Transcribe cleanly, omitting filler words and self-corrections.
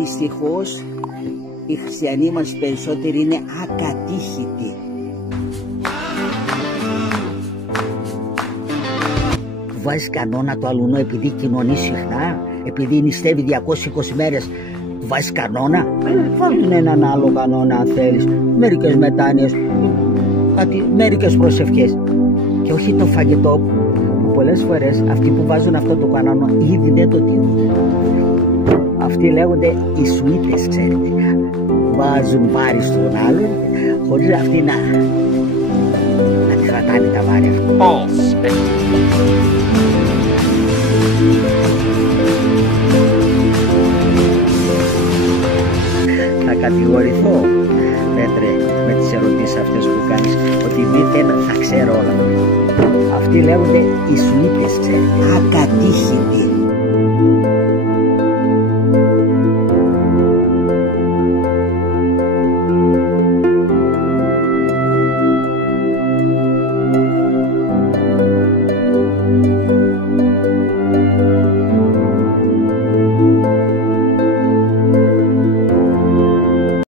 Δυστυχώς οι χριστιανοί μας περισσότεροι είναι ακατήχητοι. Βάζεις κανόνα το αλουνό επειδή κοινωνεί συχνά, επειδή νηστεύει 220 μέρες, βάζεις κανόνα. Βάλουν έναν άλλο κανόνα αν θέλεις, μερικές μετάνοιες, μερικές προσευχές και όχι το φαγητό που πολλές φορές αυτοί που βάζουν αυτό το κανόνα ήδη δεν το τηρούν. Αυτοί λέγονται οι σουίτες, ξέρετε, βάζουν βάρη στον άλλον χωρίς αυτοί να τη κρατάνε τα βάρη αυτά. Θα κατηγορηθώ, Πέτρε, με τις ερωτήσεις αυτές που κάνεις, ότι δίθεν θα ξέρω όλα. Αυτοί λέγονται οι σουίτες, ξέρετε, ακατήχητοι.